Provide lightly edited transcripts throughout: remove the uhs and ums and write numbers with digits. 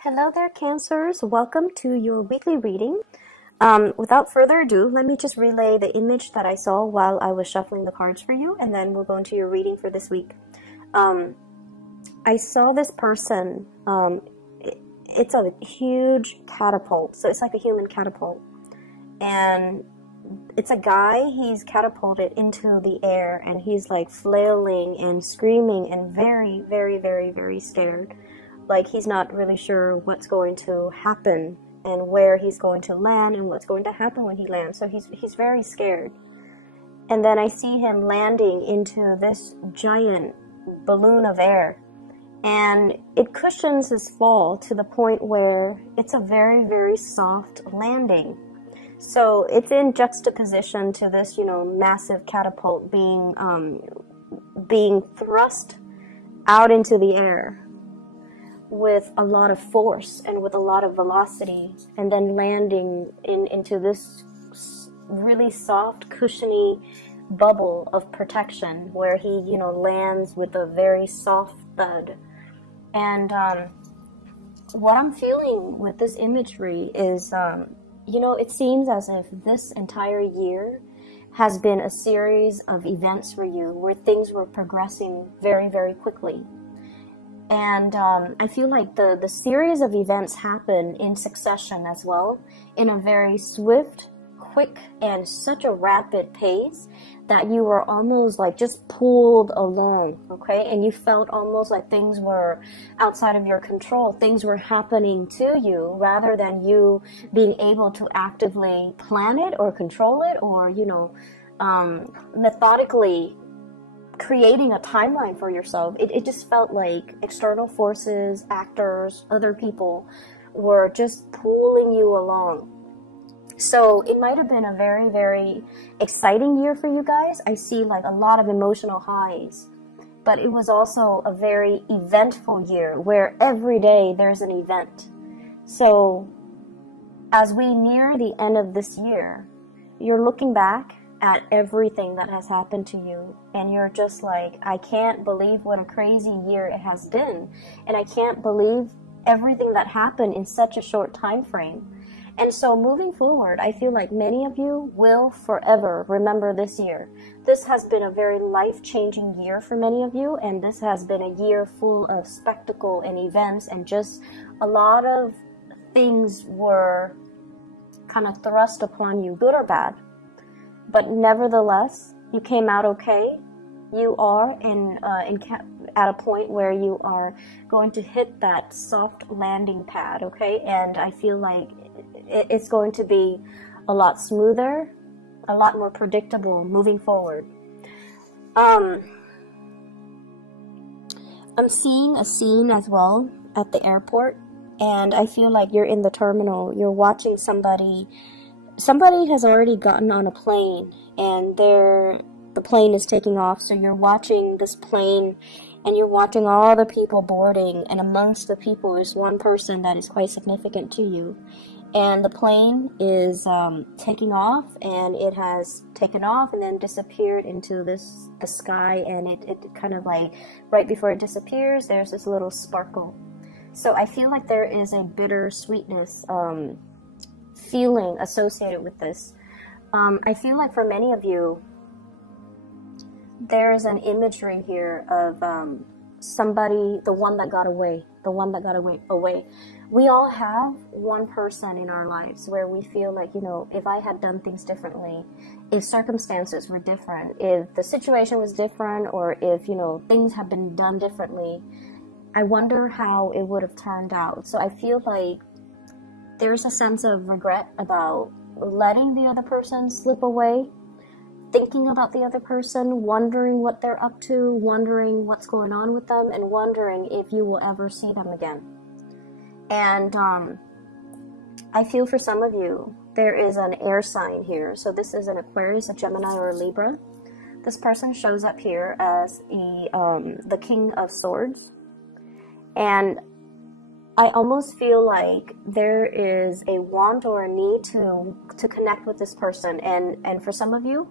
Hello there, Cancers. Welcome to your weekly reading. Without further ado, let me just relay the image that I saw while I was shuffling the cards for you, and then we'll go into your reading for this week. I saw this person. It's a huge catapult, so it's like a human catapult. And it's a guy, he's catapulted into the air, and he's like flailing and screaming and very, very, very, very scared. Like he's not really sure what's going to happen and where he's going to land and what's going to happen when he lands. So he's very scared. And then I see him landing into this giant balloon of air. And it cushions his fall to the point where it's a very, very soft landing. So it's in juxtaposition to this, massive catapult being thrust out into the air with a lot of force and with a lot of velocity, and then landing into this really soft, cushiony bubble of protection where he, lands with a very soft thud. And what I'm feeling with this imagery is, it seems as if this entire year has been a series of events for you where things were progressing very, very quickly. And I feel like the series of events happen in succession as well, in a very swift, quick, and such a rapid pace that you were almost like just pulled along, okay? And you felt almost like things were outside of your control. Things were happening to you rather than you being able to actively plan it or control it or, methodically creating a timeline for yourself. It just felt like external forces, actors, other people were just pulling you along. So it might have been a very, very exciting year for you guys. I see like a lot of emotional highs, but it was also a very eventful year where every day there's an event. So as we near the end of this year, you're looking back at everything that has happened to you, and you're just like, I can't believe what a crazy year it has been, and I can't believe everything that happened in such a short time frame. And so moving forward, I feel like many of you will forever remember this year. This has been a very life-changing year for many of you, and this has been a year full of spectacle and events, and just a lot of things were kind of thrust upon you, good or bad. But nevertheless, you came out okay. You are at a point where you are going to hit that soft landing pad, okay? And I feel like it's going to be a lot smoother, a lot more predictable moving forward. I'm seeing a scene as well at the airport, and I feel like you're in the terminal. You're watching somebody has already gotten on a plane, and the plane is taking off, so you're watching this plane, and you're watching all the people boarding, and amongst the people is one person that is quite significant to you. And the plane is taking off, and it has taken off and then disappeared into the sky, and it kind of like, right before it disappears, there's this little sparkle. So I feel like there is a bitter sweetness feeling associated with this. I feel like for many of you, there is an imagery here of somebody, the one that got away. We all have one person in our lives where we feel like, if I had done things differently, if circumstances were different, if the situation was different, or if, things had been done differently, I wonder how it would have turned out. So I feel like there's a sense of regret about letting the other person slip away, thinking about the other person, wondering what they're up to, wondering what's going on with them, and wondering if you will ever see them again. And I feel for some of you, there is an air sign here. So this is an Aquarius, a Gemini, or a Libra. This person shows up here as the King of Swords. And I almost feel like there is a want or a need to connect with this person. And for some of you,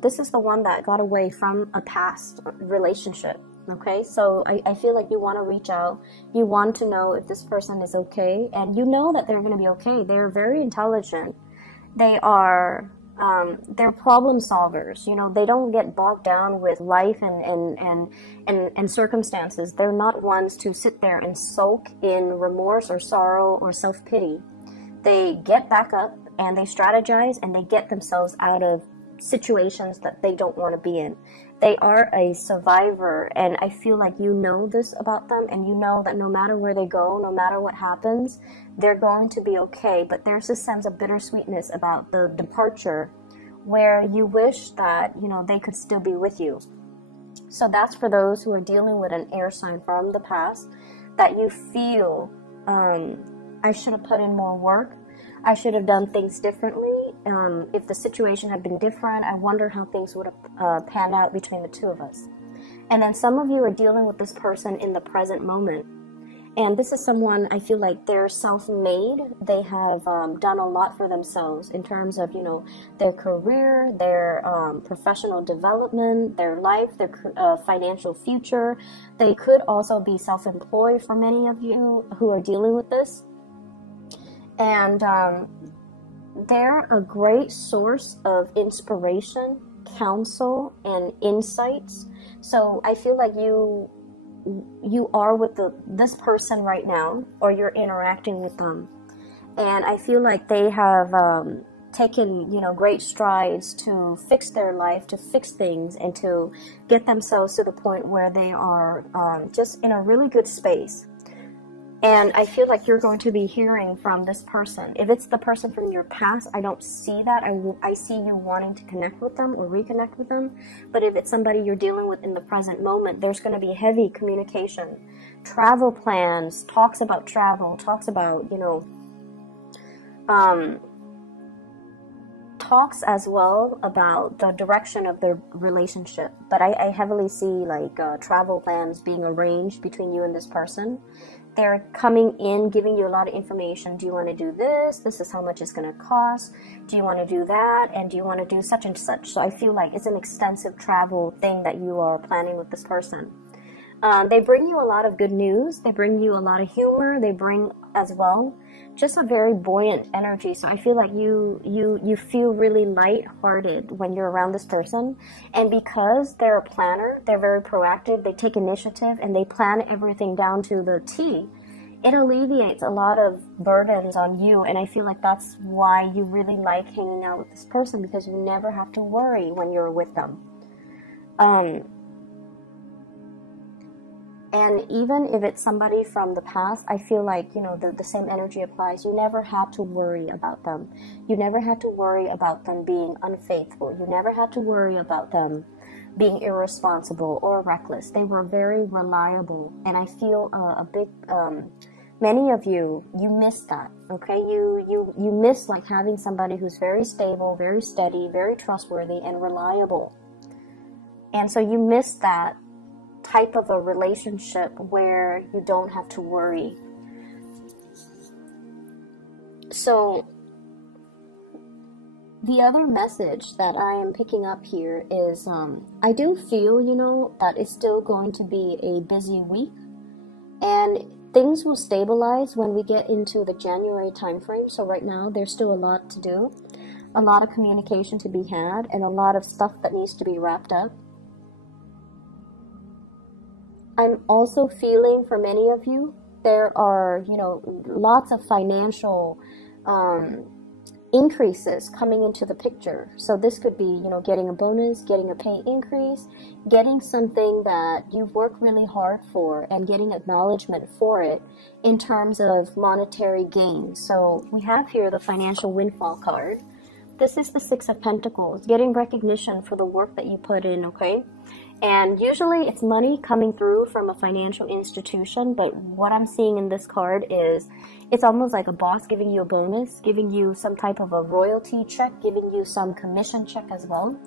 this is the one that got away from a past relationship. Okay, so I feel like you want to reach out. You want to know if this person is okay, and you know that they're going to be okay. They're very intelligent. They are, they're problem solvers. You know, they don't get bogged down with life and circumstances. They're not ones to sit there and sulk in remorse or sorrow or self-pity. They get back up and they strategize and they get themselves out of situations that they don't want to be in. They are a survivor, and I feel like you know this about them, and you know that no matter where they go, no matter what happens, they're going to be okay. But there's this sense of bittersweetness about the departure where you wish that, you know, they could still be with you. So that's for those who are dealing with an air sign from the past, that you feel, I should have put in more work. I should have done things differently. If the situation had been different, I wonder how things would have panned out between the two of us. And then some of you are dealing with this person in the present moment. And this is someone, I feel like they're self-made. They have done a lot for themselves in terms of, you know, their career, their professional development, their life, their financial future. They could also be self-employed for many of you who are dealing with this. And they're a great source of inspiration, counsel, and insights. So I feel like you are with this person right now, or you're interacting with them, and I feel like they have taken, you know, great strides to fix their life, to fix things, and to get themselves to the point where they are just in a really good space. And I feel like you're going to be hearing from this person. If it's the person from your past, I don't see that. I see you wanting to connect with them or reconnect with them. But if it's somebody you're dealing with in the present moment, there's going to be heavy communication. Travel plans, talks about travel, talks about, you know, talks as well about the direction of their relationship. But I heavily see like travel plans being arranged between you and this person. They're coming in, giving you a lot of information. Do you want to do this? This is how much it's going to cost. Do you want to do that? And do you want to do such and such? So I feel like it's an extensive travel thing that you are planning with this person. They bring you a lot of good news. They bring you a lot of humor. They bring as well just a very buoyant energy. So I feel like you feel really lighthearted when you're around this person. And because they're a planner, they're very proactive, they take initiative, and they plan everything down to the T. It alleviates a lot of burdens on you, and I feel like that's why you really like hanging out with this person, because you never have to worry when you're with them. And even if it's somebody from the past, I feel like, you know, the same energy applies. You never had to worry about them. You never had to worry about them being unfaithful. You never had to worry about them being irresponsible or reckless. They were very reliable. And I feel a big, many of you miss that, okay? You miss like having somebody who's very stable, very steady, very trustworthy, and reliable. And so you miss that type of a relationship where you don't have to worry. So the other message that I am picking up here is I do feel, you know, that it's still going to be a busy week, and things will stabilize when we get into the January timeframe. So right now there's still a lot to do, a lot of communication to be had, and a lot of stuff that needs to be wrapped up. I'm also feeling for many of you, there are, you know, lots of financial increases coming into the picture. So this could be, you know, getting a bonus, getting a pay increase, getting something that you've worked really hard for, and getting acknowledgement for it in terms of monetary gain. So we have here the financial windfall card. This is the Six of Pentacles, getting recognition for the work that you put in, okay? And usually it's money coming through from a financial institution, but what I'm seeing in this card is it's almost like a boss giving you a bonus, giving you some type of a royalty check, giving you some commission check as well.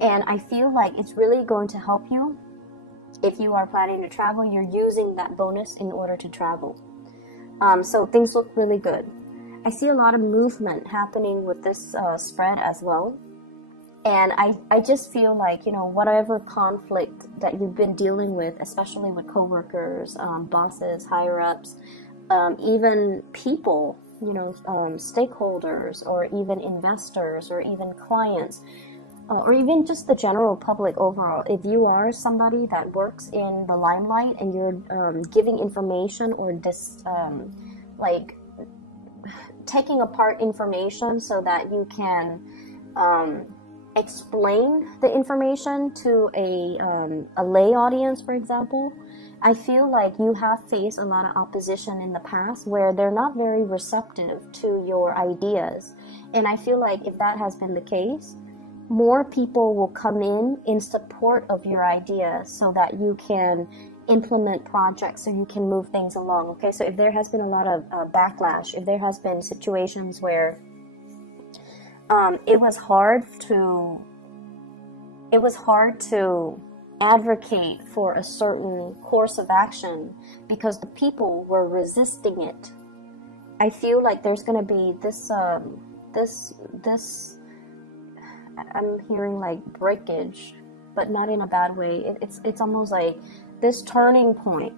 And I feel like it's really going to help you. If you are planning to travel, you're using that bonus in order to travel. So things look really good. I see a lot of movement happening with this spread as well. And I just feel like, you know, whatever conflict that you've been dealing with, especially with coworkers, bosses, higher ups, even people, you know, stakeholders, or even investors, or even clients, or even just the general public overall. If you are somebody that works in the limelight and you're giving information, or like taking apart information so that you can explain the information to a lay audience, for example, I feel like you have faced a lot of opposition in the past where they're not very receptive to your ideas. And I feel like if that has been the case, more people will come in support of your ideas so that you can implement projects, so you can move things along. Okay, so if there has been a lot of backlash, if there has been situations where it was hard to advocate for a certain course of action because the people were resisting it, I feel like there's going to be this I'm hearing like breakage, but not in a bad way. It's almost like this turning point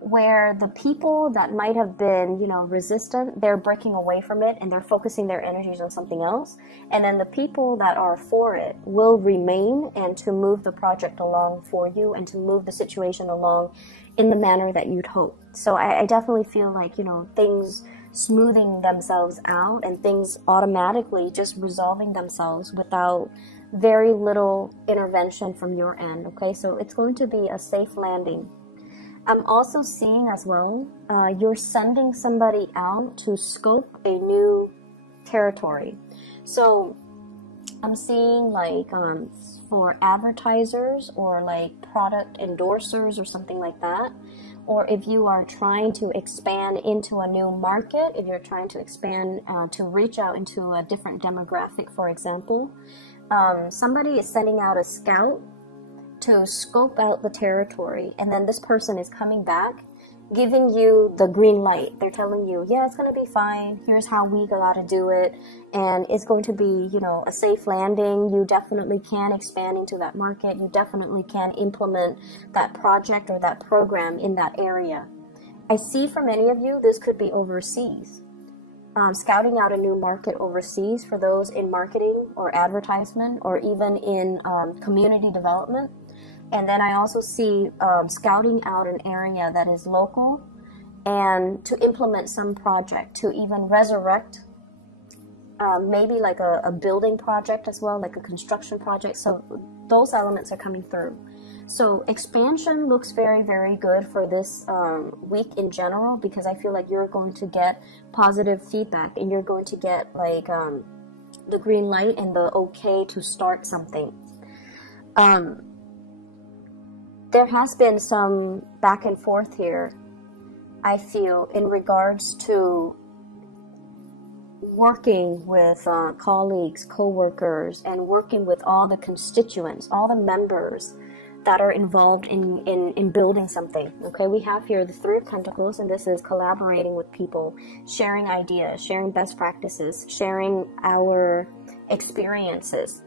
where the people that might have been, you know, resistant, they're breaking away from it and they're focusing their energies on something else. And then the people that are for it will remain and to move the project along for you and to move the situation along in the manner that you'd hope. So I definitely feel like, you know, things smoothing themselves out and things automatically just resolving themselves without very little intervention from your end. Okay, so it's going to be a safe landing. I'm also seeing as well, you're sending somebody out to scope a new territory. So I'm seeing like for advertisers or like product endorsers or something like that. Or if you are trying to expand into a new market, if you're trying to expand to reach out into a different demographic, for example, somebody is sending out a scout to scope out the territory, and then this person is coming back giving you the green light. They're telling you, yeah, it's going to be fine, here's how we got to do it, and it's going to be, you know, a safe landing. You definitely can expand into that market, you definitely can implement that project or that program in that area. I see for many of you this could be overseas, scouting out a new market overseas for those in marketing or advertisement or even in community development. And then I also see scouting out an area that is local and to implement some project, to even resurrect maybe like a building project as well, like a construction project. So those elements are coming through. So expansion looks very, very good for this week in general, because I feel like you're going to get positive feedback and you're going to get like the green light and the okay to start something. There has been some back and forth here, I feel, in regards to working with colleagues, co-workers, and working with all the constituents, all the members that are involved in building something. Okay, we have here the Three of Pentacles, and this is collaborating with people, sharing ideas, sharing best practices, sharing our experiences.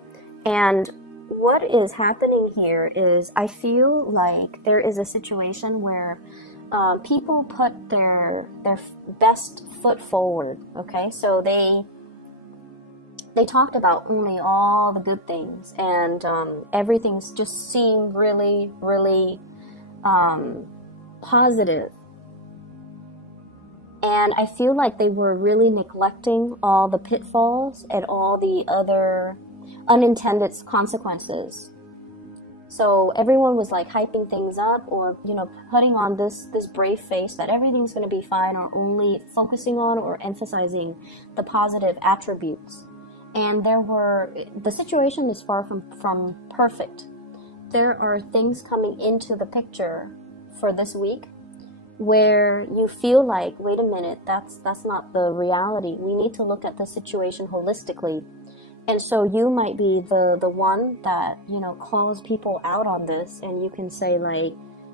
And what is happening here is I feel like there is a situation where people put their best foot forward. Okay, so they talked about only all the good things, and everything's just seemed really, really positive. And I feel like they were really neglecting all the pitfalls and all the other unintended consequences. So everyone was like hyping things up, or, you know, putting on this brave face that everything's going to be fine, or only focusing on or emphasizing the positive attributes. And the situation is far from perfect. There are things coming into the picture for this week where you feel like, wait a minute, that's not the reality. We need to look at the situation holistically. And so you might be the one that, you know, calls people out on this, and you can say like,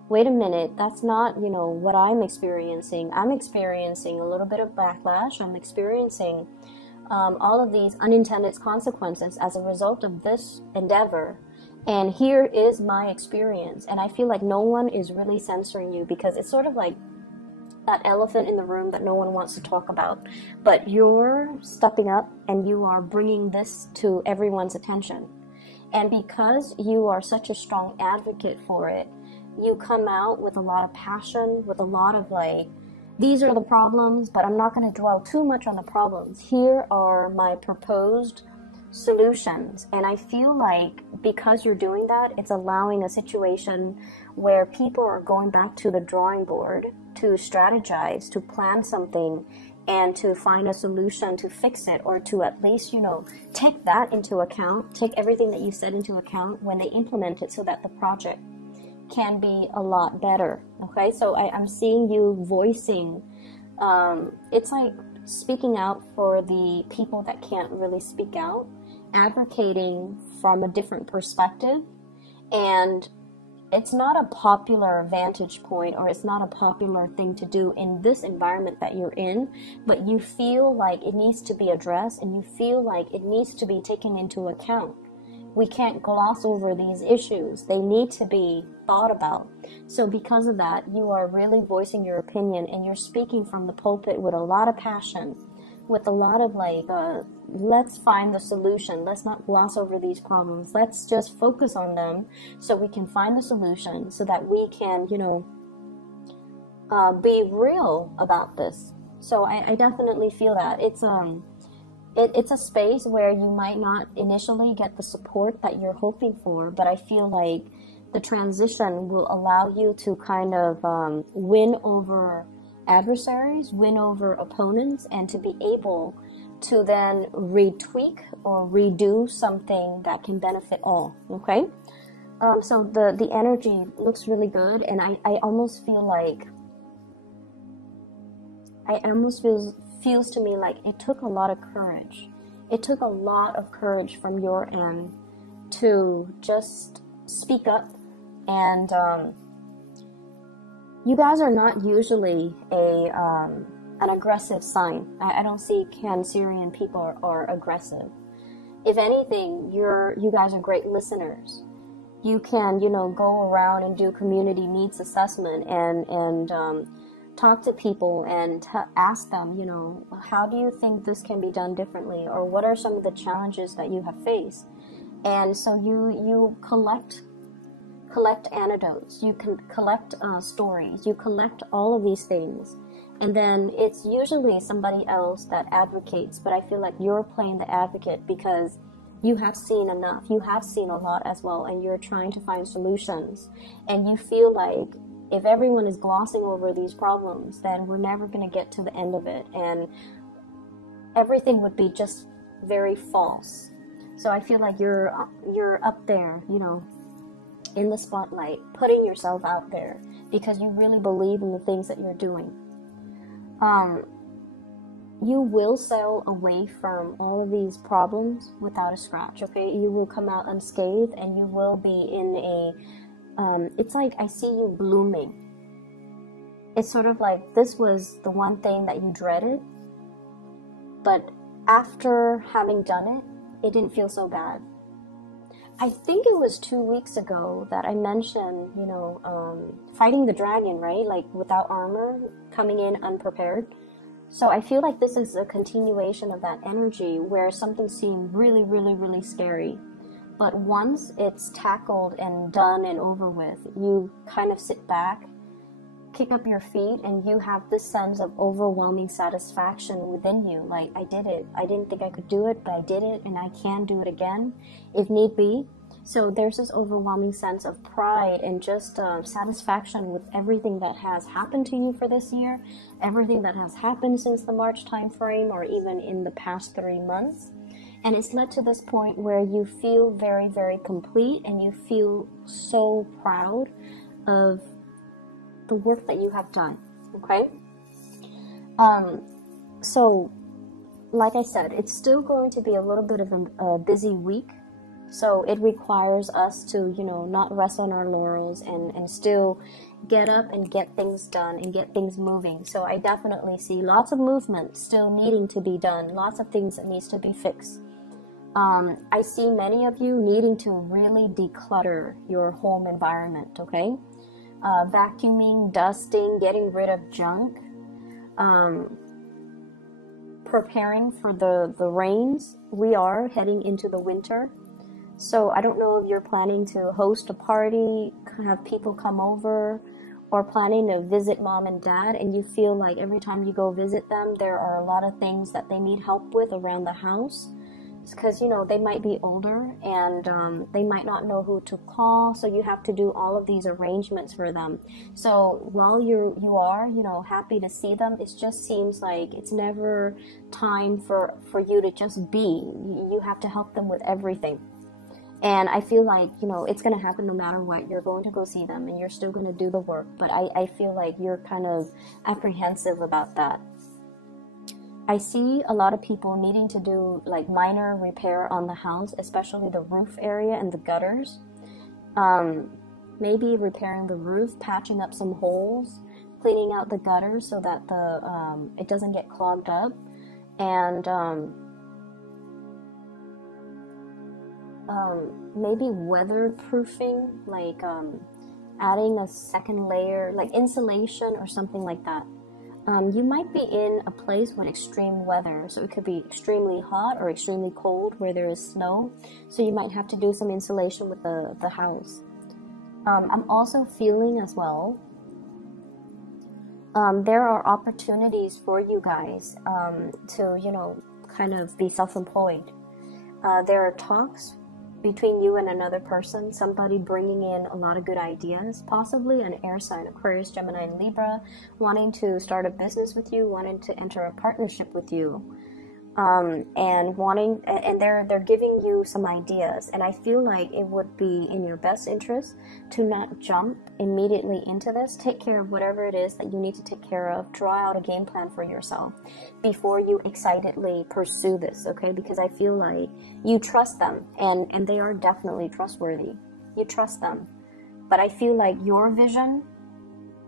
wait a minute, that's not, you know, what I'm experiencing. I'm experiencing a little bit of backlash. I'm experiencing all of these unintended consequences as a result of this endeavor. And here is my experience. And I feel like no one is really censoring you, because it's sort of like that elephant in the room that no one wants to talk about. But you're stepping up and you are bringing this to everyone's attention. And because you are such a strong advocate for it, you come out with a lot of passion, with a lot of like, these are the problems, but I'm not going to dwell too much on the problems. Here are my proposed solutions. And I feel like because you're doing that, it's allowing a situation where people are going back to the drawing board to strategize, to plan something, and to find a solution to fix it, or to at least, you know, take that into account, take everything that you said into account when they implement it, so that the project can be a lot better. Okay, so I'm seeing you voicing, it's like speaking out for the people that can't really speak out, advocating from a different perspective. And it's not a popular vantage point, or it's not a popular thing to do in this environment that you're in, but you feel like it needs to be addressed, and you feel like it needs to be taken into account. We can't gloss over these issues. They need to be thought about. So because of that, you are really voicing your opinion, and you're speaking from the pulpit with a lot of passion, with a lot of like, let's find the solution. Let's not gloss over these problems. Let's just focus on them so we can find the solution, so that we can, you know, be real about this. So I definitely feel that. It's a space where you might not initially get the support that you're hoping for, but I feel like the transition will allow you to kind of win over adversaries, win over opponents, and to be able to then retweak or redo something that can benefit all. Okay, so the energy looks really good, and I almost feel like feels to me like it took a lot of courage. It took a lot of courage from your end to just speak up. And you guys are not usually an aggressive sign. I don't see Cancerian people are aggressive. If anything, you guys are great listeners. You can, you know, go around and do community needs assessment and talk to people and ask them, you know, how do you think this can be done differently, or what are some of the challenges that you have faced? And so you collect anecdotes, you can collect stories, you collect all of these things, and then it's usually somebody else that advocates. But I feel like you're playing the advocate because you have seen enough, you have seen a lot as well, and you're trying to find solutions. And you feel like if everyone is glossing over these problems, then we're never going to get to the end of it, and everything would be just very false. So I feel like you're up there, you know, in the spotlight, putting yourself out there because you really believe in the things that you're doing. You will sail away from all of these problems without a scratch, okay? You will come out unscathed, and you will be in a, it's like I see you blooming. It's sort of like this was the one thing that you dreaded, but after having done it, it didn't feel so bad. I think it was 2 weeks ago that I mentioned, you know, fighting the dragon, right? Like without armor, coming in unprepared. So I feel like this is a continuation of that energy where something seemed really, really, really scary. But once it's tackled and done and over with, you kind of sit back, kick up your feet, and you have this sense of overwhelming satisfaction within you. Like, I did it. I didn't think I could do it, but I did it, and I can do it again if need be. So there's this overwhelming sense of pride and just satisfaction with everything that has happened to you for this year, everything that has happened since the March time frame, or even in the past 3 months. And it's led to this point where you feel very, very complete, and you feel so proud of the work that you have done. Okay? So, like I said, it's still going to be a little bit of a busy week. So it requires us to, you know, not rest on our laurels and still get up and get things done and get things moving. So I definitely see lots of movement still needing to be done, lots of things that needs to be fixed. I see many of you needing to really declutter your home environment, okay? Vacuuming, dusting, getting rid of junk, preparing for the rains. We are heading into the winter. So I don't know if you're planning to host a party, have people come over, or planning to visit mom and dad, and you feel like every time you go visit them, there are a lot of things that they need help with around the house. Because, you know, they might be older and they might not know who to call, so you have to do all of these arrangements for them. So while you are, you know, happy to see them, it just seems like it's never time for you to just be. You have to help them with everything. And I feel like, you know, it's going to happen no matter what. You're going to go see them and you're still going to do the work. But I feel like you're kind of apprehensive about that. I see a lot of people needing to do like minor repair on the house, especially the roof area and the gutters. Maybe repairing the roof, patching up some holes, cleaning out the gutters so that it doesn't get clogged up. And maybe weatherproofing, like adding a second layer, like insulation or something like that. You might be in a place with extreme weather, so it could be extremely hot or extremely cold where there is snow, so you might have to do some insulation with the house. I'm also feeling as well, there are opportunities for you guys to, you know, kind of be self-employed. There are talks between you and another person, somebody bringing in a lot of good ideas, possibly an air sign, Aquarius, Gemini, and Libra, wanting to start a business with you, wanting to enter a partnership with you, and they're giving you some ideas. And I feel like it would be in your best interest to not jump immediately into this. Take care of whatever it is that you need to take care of. Draw out a game plan for yourself before you excitedly pursue this, okay? Because I feel like you trust them, and they are definitely trustworthy. You trust them. But I feel like your vision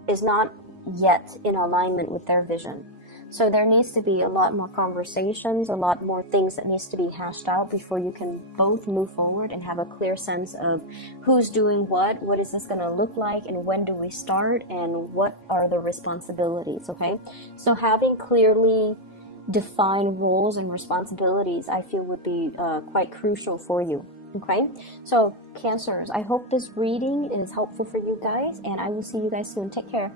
is not yet in alignment with their vision. So there needs to be a lot more conversations, a lot more things that needs to be hashed out before you can both move forward and have a clear sense of who's doing what is this going to look like, and when do we start, and what are the responsibilities, okay? So having clearly defined roles and responsibilities, I feel would be quite crucial for you. Okay, so Cancers, I hope this reading is helpful for you guys, and I will see you guys soon. Take care.